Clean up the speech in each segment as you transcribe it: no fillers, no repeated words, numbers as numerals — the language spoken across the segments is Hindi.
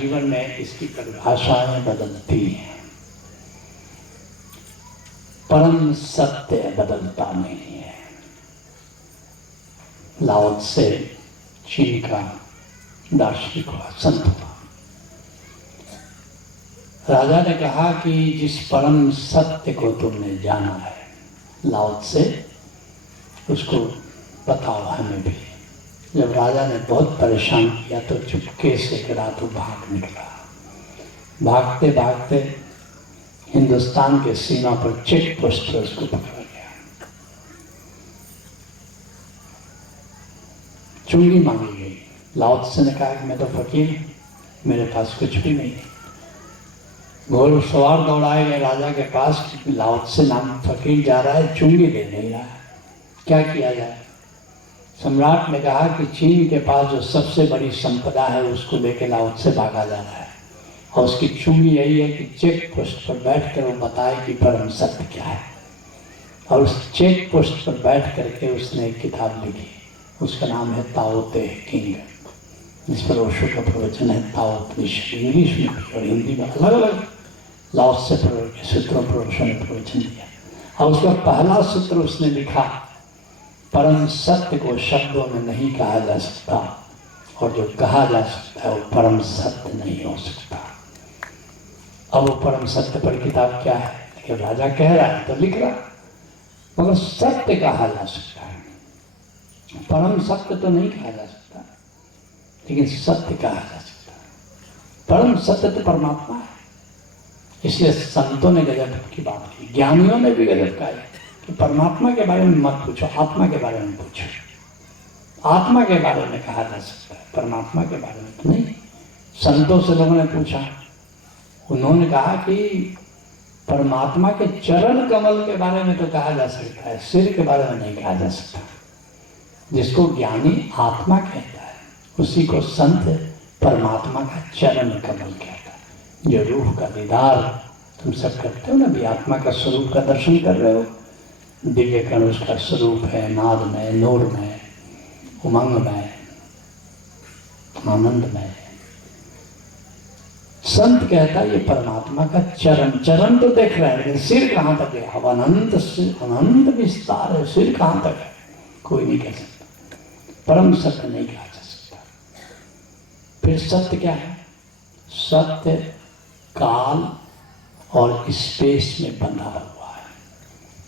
जीवन में इसकी परिभाषाएं बदलती हैं। परम सत्य बदलता नहीं है। लाओ त्से चीन का दार्शनिक हुआ, संत हुआ। राजा ने कहा कि जिस परम सत्य को तुमने जाना है लाओ त्से, उसको बताओ हमें भी। जब राजा ने बहुत परेशान किया तो चुपके से एक रात वो भाग निकला। भागते भागते हिंदुस्तान के सीमा पर चेक पोस्ट पर उसको पकड़ा गया। चुंगी मांगी गई। लाओ त्से ने कहा कि मैं तो फकीर, मेरे पास कुछ भी नहीं है। घोड़सवार दौड़ाए गए राजा के पास, लाओ त्से नाम फकीर जा रहा है, चुंगी दे नहीं रहा है, क्या किया जाए। सम्राट ने कहा कि चीन के पास जो सबसे बड़ी संपदा है उसको लेकर लाओ त्से भागा जा रहा है, और उसकी चुंगी यही है कि चेक पोस्ट पर बैठ कर वो बताए कि परम सत्य क्या है। और उस चेक पोस्ट पर बैठ करके उसने एक किताब लिखी, उसका नाम है ताओ ते किंग, जिस पर ओशो का प्रवचन है ताओ उपनिषद। इंग्लिश में भी और हिंदी में अलग अलग लाओ त्से के सूत्रों पर ओशो ने प्रवचन दिया। और उसका पहला सूत्र उसने लिखा, परम सत्य को शब्दों में नहीं कहा जा सकता, और जो कहा जा सकता है वो परम सत्य नहीं हो सकता। अब वो परम सत्य पर किताब क्या है कि राजा कह रहा है तो लिख रहा, मगर सत्य कहा जा सकता है, परम सत्य तो नहीं कहा जा सकता, लेकिन सत्य कहा जा सकता है। परम सत्य तो परमात्मा है। इसलिए संतों ने गजब की बात की, ज्ञानियों ने भी गजब कहा कि परमात्मा के बारे में मत पूछो, आत्मा के बारे में पूछो। आत्मा के बारे में कहा जा सकता है, परमात्मा के बारे में तो नहीं। संतों से लोगों ने पूछा, उन्होंने कहा कि परमात्मा के चरण कमल के बारे में तो कहा जा सकता है, सिर के बारे में नहीं कहा जा सकता। जिसको ज्ञानी आत्मा कहता है उसी को संत परमात्मा का चरण कमल कहता है। जो रूह का दीदार तुम सब करते हो ना, भी आत्मा का स्वरूप का दर्शन कर रहे हो। दिव्य कण उसका स्वरूप है, नाद में, नूर में, उमंग में, आनंद में। संत कहता है ये परमात्मा का चरण, चरण तो देख रहे हैं लेकिन सिर कहाँ तक है। अब अनंत अनंत विस्तार है, सिर कहाँ तक है कोई नहीं कह सकता। परम सत्य नहीं कहा जा सकता। फिर सत्य क्या है? सत्य काल और स्पेस में बंधा हुआ है।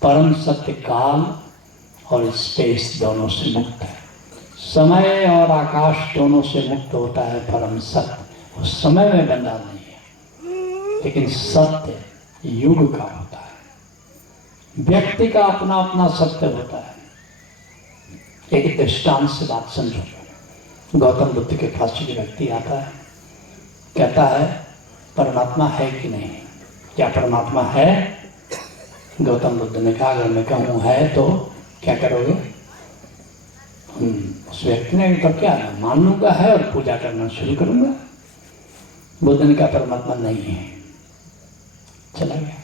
परम सत्य काल और स्पेस दोनों से मुक्त है। समय और आकाश दोनों से मुक्त होता है परम सत्य। वो समय में बंधा नहीं है, लेकिन सत्य युग का होता है। व्यक्ति का अपना अपना सत्य होता है। एक दृष्टांत से बात समझो। गौतम बुद्ध के पास एक व्यक्ति आता है, कहता है परमात्मा है कि नहीं, क्या परमात्मा है? गौतम बुद्ध ने कहा अगर मैं कहूँ है तो क्या करोगे? उस व्यक्ति ने तो क्या है, मान लूंगा है और पूजा करना शुरू करूंगा। बुद्ध ने कहा परमात्मा नहीं है, चला गया।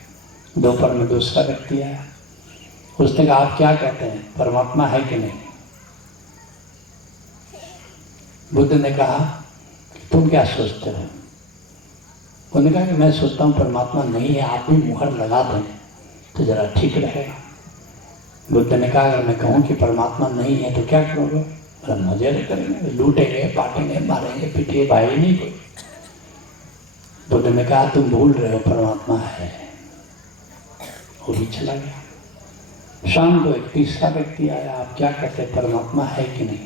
दोपहर में दूसरा व्यक्ति आया, उसने कहा आप क्या कहते हैं, परमात्मा है कि नहीं? बुद्ध ने कहा तुम क्या सोचते हो? उन्होंने कहा कि मैं सोचता हूँ परमात्मा नहीं है, आप भी मुहर लगा दें तो जरा ठीक रहेगा। बुद्ध ने कहा अगर मैं कहूँ कि परमात्मा नहीं है तो क्या करोगे? मजे करेंगे, लूटेंगे, पाटेंगे, मारेंगे, पीटेंगे, भाई नहीं कोई। बुद्ध ने कहा तुम भूल रहे हो, परमात्मा है। वो भी चला गया। शाम को एक तीसरा व्यक्ति आया, आप क्या कहते हैं, परमात्मा है कि नहीं?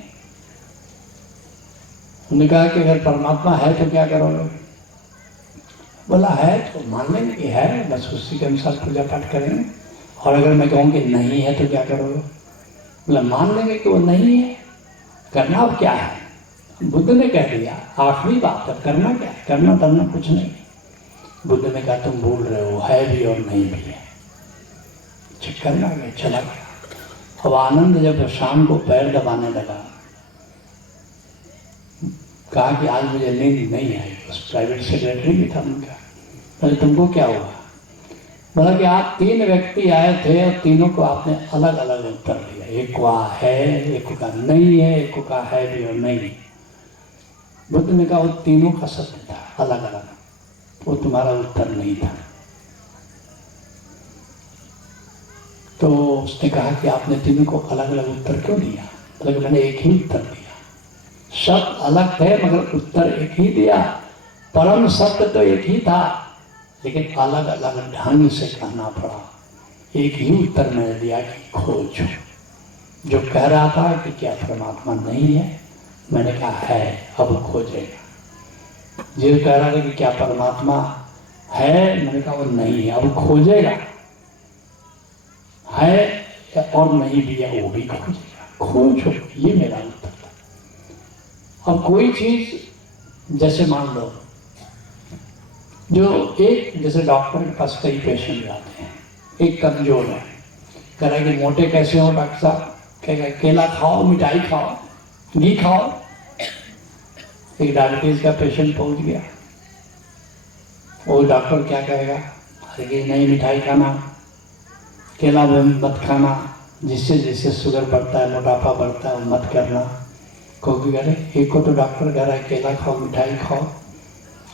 उन्होंने कहा कि अगर परमात्मा है तो क्या करोगे? बोला है तो मान लेंगे कि है, बस उसी के अनुसार पूजा पाठ करेंगे। और अगर मैं कहूँ कि नहीं है तो क्या करोगे? बोला मान लेंगे कि वो नहीं है, करना अब क्या है? बुद्ध ने कह दिया आखिरी बात, अब करना क्या है? करना करना कुछ नहीं। बुद्ध ने कहा तुम भूल रहे हो, है भी और नहीं भी है। करना गया, चला गया। अब आनंद जब शाम को पैर दबाने लगा, कहा कि आज मुझे नींद नहीं आई। उस प्राइवेट सेक्रेटरी भी था उनका। बोले तुमको क्या हुआ? बोला कि आप 3 व्यक्ति आए थे और तीनों को आपने अलग अलग उत्तर दिया। एक को है, एक को नहीं है, एक को है भी और नहीं। बुद्ध ने कहा वो तीनों का सत्य था। अलग अलग, वो तुम्हारा उत्तर नहीं था। तो उसने कहा कि आपने तीनों को अलग अलग उत्तर क्यों दिया? बोले मैंने एक ही उत्तर दिया, शब्द अलग थे मगर उत्तर एक ही दिया। परम सत्य तो एक ही था, लेकिन अलग अलग ढंग से कहना पड़ा। एक ही उत्तर मैंने दिया कि खोजो। जो कह रहा था कि क्या परमात्मा नहीं है, मैंने कहा है, अब खोजेगा। जो कह रहा था कि क्या परमात्मा है, मैंने कहा वो नहीं है, अब खोजेगा। है और नहीं भी है, वो भी खोजेगा। खोजो, ये मेरा उत्तर था। अब कोई चीज, जैसे मान लो जो एक, जैसे डॉक्टर के पास कई पेशेंट आते हैं, एक कमजोर है, कह रहा है कि मोटे कैसे हो डॉक्टर साहब? कहेगा केला खाओ, मिठाई खाओ, घी खाओ। एक डायबिटीज का पेशेंट पहुंच गया, वो डॉक्टर क्या कहेगा? अरे नहीं मिठाई खाना, केला मत खाना, जिससे जिससे शुगर बढ़ता है, मोटापा बढ़ता है, वो मत करना। क्योंकि अरे एक को तो डॉक्टर कह रहा है केला खाओ, मिठाई खाओ,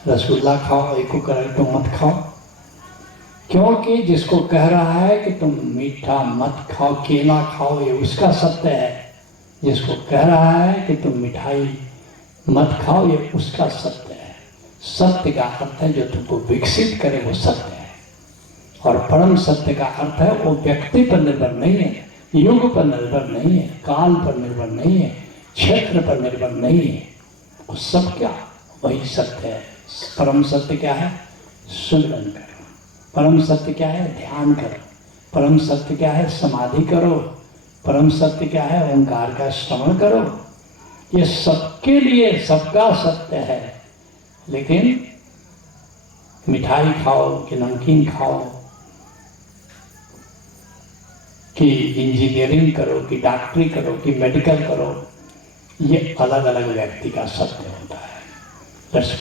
रसगुल्ला खाओ, एक को कह रहा है तुम मत खाओ। क्योंकि जिसको कह रहा है कि तुम मीठा मत खाओ, केला खाओ, ये उसका सत्य है। जिसको कह रहा है कि तुम मिठाई मत खाओ, ये उसका सत्य है। सत्य का अर्थ है जो तुमको विकसित करे, वो सत्य है। और परम सत्य का अर्थ है वो व्यक्ति पर निर्भर नहीं है, युग पर निर्भर नहीं है, काल पर निर्भर नहीं है, क्षेत्र पर निर्भर नहीं है। वो सब क्या, वही सत्य है। परम सत्य क्या है? सुमिरन करो। परम सत्य क्या है? ध्यान करो। परम सत्य क्या है? समाधि करो। परम सत्य क्या है? ओंकार का श्रवण करो। ये सबके लिए सबका सत्य है। लेकिन मिठाई खाओ कि नमकीन खाओ, कि इंजीनियरिंग करो, कि डॉक्टरी करो, कि मेडिकल करो, ये अलग अलग व्यक्ति का सत्य होता है।